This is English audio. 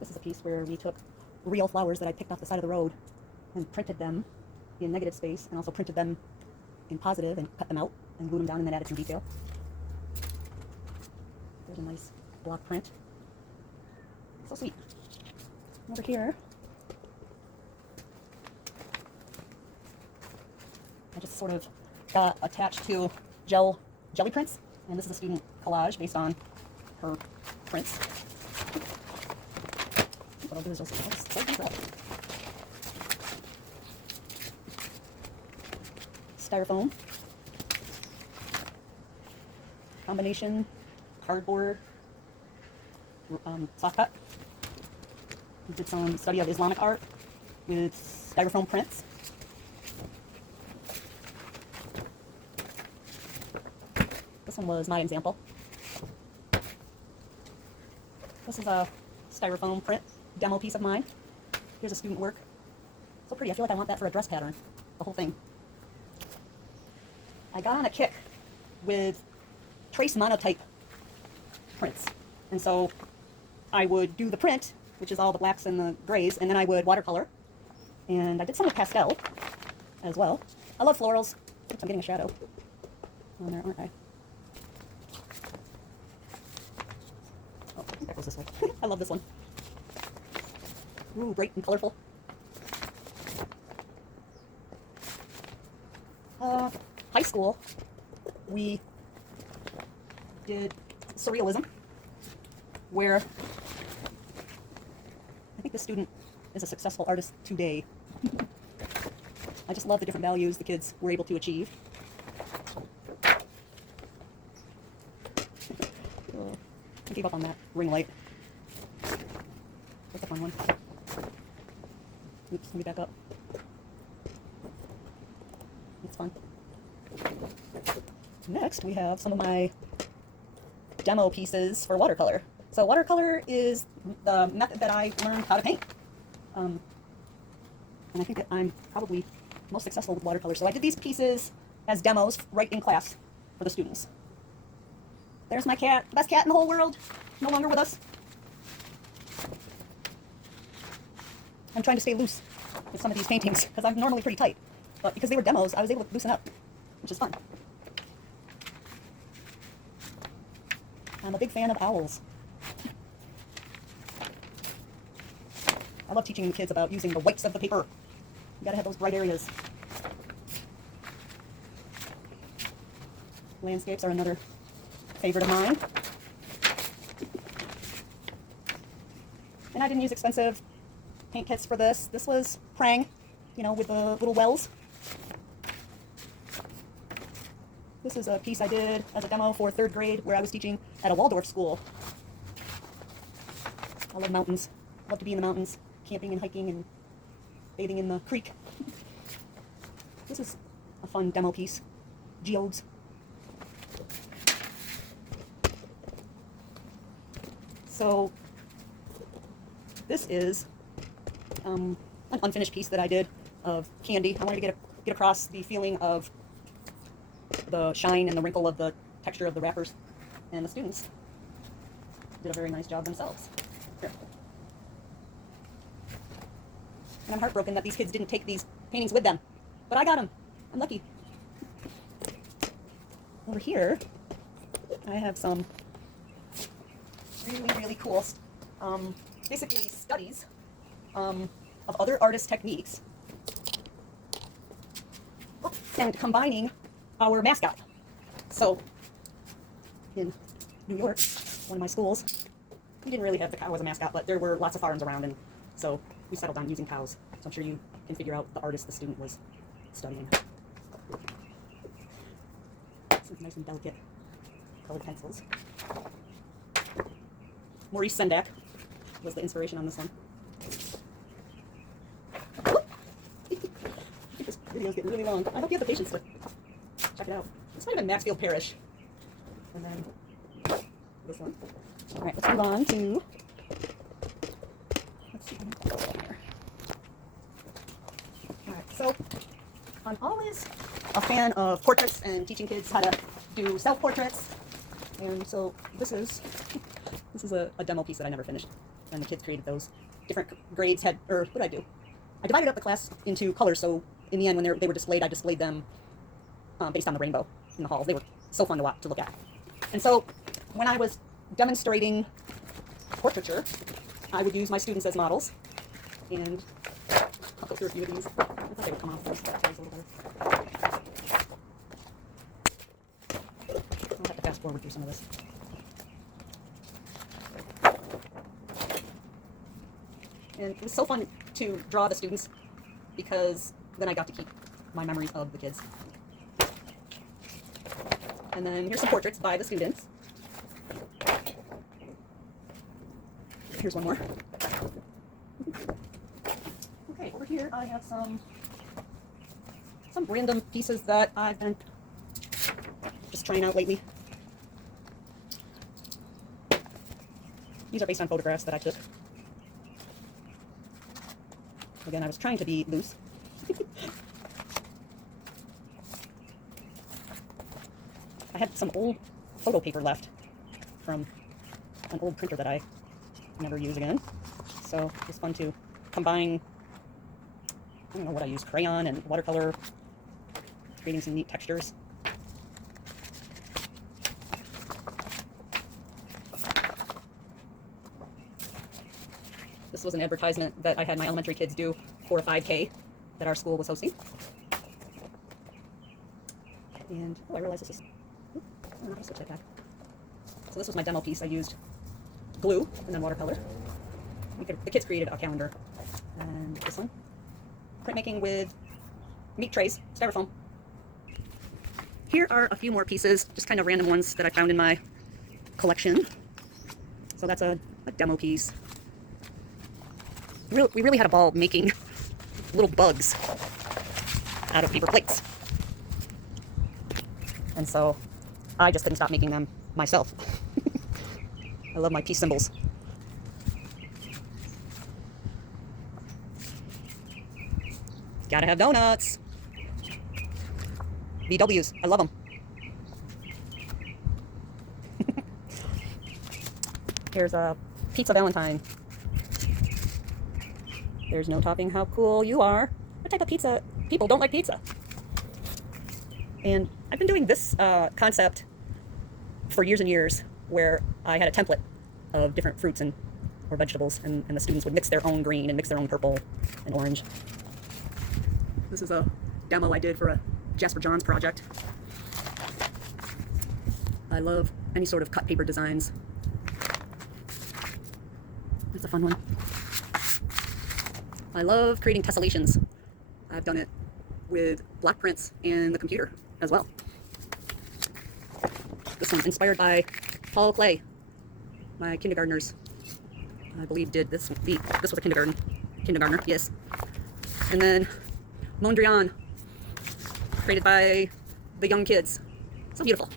This is a piece where we took real flowers that I picked off the side of the road and printed them in negative space, and also printed them in positive and cut them out and glued them down and then added some detail. There's a nice block print. So sweet. Over here, I just sort of got attached to jelly prints, and this is a student collage based on her prints. What I'll do is I'll just fold these up. Styrofoam, combination, cardboard, soft cut. We did some study of Islamic art with styrofoam prints. This one was my example. This is a styrofoam print demo piece of mine. Here's a student work. So pretty. I feel like I want that for a dress pattern, the whole thing. I got on a kick with trace monotype prints. And so I would do the print, which is all the blacks and the grays, and then I would watercolor. And I did some with pastel as well. I love florals. Oops, I'm getting a shadow on there, aren't I? Oh, I think that goes this way. I love this one. Ooh, bright and colorful. High school, we did surrealism, where I think the student is a successful artist today. I just love the different values the kids were able to achieve. I gave up on that ring light. That's a fun one. Oops, let me back up. It's fun. Next, we have some of my demo pieces for watercolor. So watercolor is the method that I learned how to paint. And I think that I'm probably most successful with watercolor. So I did these pieces as demos right in class for the students. There's my cat, the best cat in the whole world, no longer with us. I'm trying to stay loose with some of these paintings because I'm normally pretty tight. But because they were demos, I was able to loosen up, which is fun. I'm a big fan of owls. I love teaching the kids about using the whites of the paper. You gotta have those bright areas. Landscapes are another favorite of mine. And I didn't use expensive paint kits for this. This was Prang, you know, with the little wells. This is a piece I did as a demo for 3rd grade where I was teaching at a Waldorf school. I love mountains. I love to be in the mountains, camping and hiking and bathing in the creek. This is a fun demo piece. Geodes. So this is an unfinished piece that I did of candy. I wanted to get across the feeling of the shine and the wrinkle of the texture of the wrappers, and the students did a very nice job themselves. Here. And I'm heartbroken that these kids didn't take these paintings with them, but I got them. I'm lucky. Over here, I have some really cool, basically studies of other artist techniques and combining our mascot. So in New York, one of my schools, we didn't really have the cow as a mascot, but there were lots of farms around, and so we settled on using cows. So I'm sure you can figure out the artist the student was studying. Some nice and delicate colored pencils. Maurice Sendak was the inspiration on this one. This video's getting really long. I hope you have the patience to check it out. This might have been Maxfield Parrish. And then this one. All right, let's move on to, let's see. All right, so I'm always a fan of portraits and teaching kids how to do self-portraits. And so this is a demo piece that I never finished. and the kids created those. Different grades had, or what did I do? I divided up the class into colors, so in the end, when they were displayed, I displayed them based on the rainbow in the halls. They were so fun to look at. And so when I was demonstrating portraiture, I would use my students as models, and I'll go through a few of these. I thought they would come off first. That was a little better. I'll have to fast forward through some of this. And it was so fun to draw the students because then I got to keep my memories of the kids. And then here's some portraits by the students. Here's one more. Okay, over here I have some random pieces that I've been just trying out lately. These are based on photographs that I took. Again, I was trying to be loose. I had some old photo paper left from an old printer that I never use again. So it was fun to combine, I don't know what I used, crayon and watercolor, creating some neat textures. This was an advertisement that I had my elementary kids do for a 5K that our school was hosting. And, oh, I realize this is, I'm not going to switch that back. So this was my demo piece. I used glue and then watercolor. The kids created a calendar. And this one, printmaking with meat trays, styrofoam. Here are a few more pieces, just kind of random ones that I found in my collection. So that's a demo piece. We really had a ball making little bugs out of paper plates. And so I just couldn't stop making them myself. I love my peace symbols. Gotta have donuts. VWs, I love them. Here's a pizza Valentine. There's no topping. How cool you are. What type of pizza? People don't like pizza. And I've been doing this concept for years and years, where I had a template of different fruits or vegetables, and the students would mix their own green and mix their own purple and orange. This is a demo I did for a Jasper Johns project. I love any sort of cut paper designs. That's a fun one. I love creating tessellations. I've done it with block prints and the computer as well. This one, inspired by Paul Clay. My kindergartners, I believe, did this. This was a kindergartner, yes. And then Mondrian, created by the young kids. So beautiful.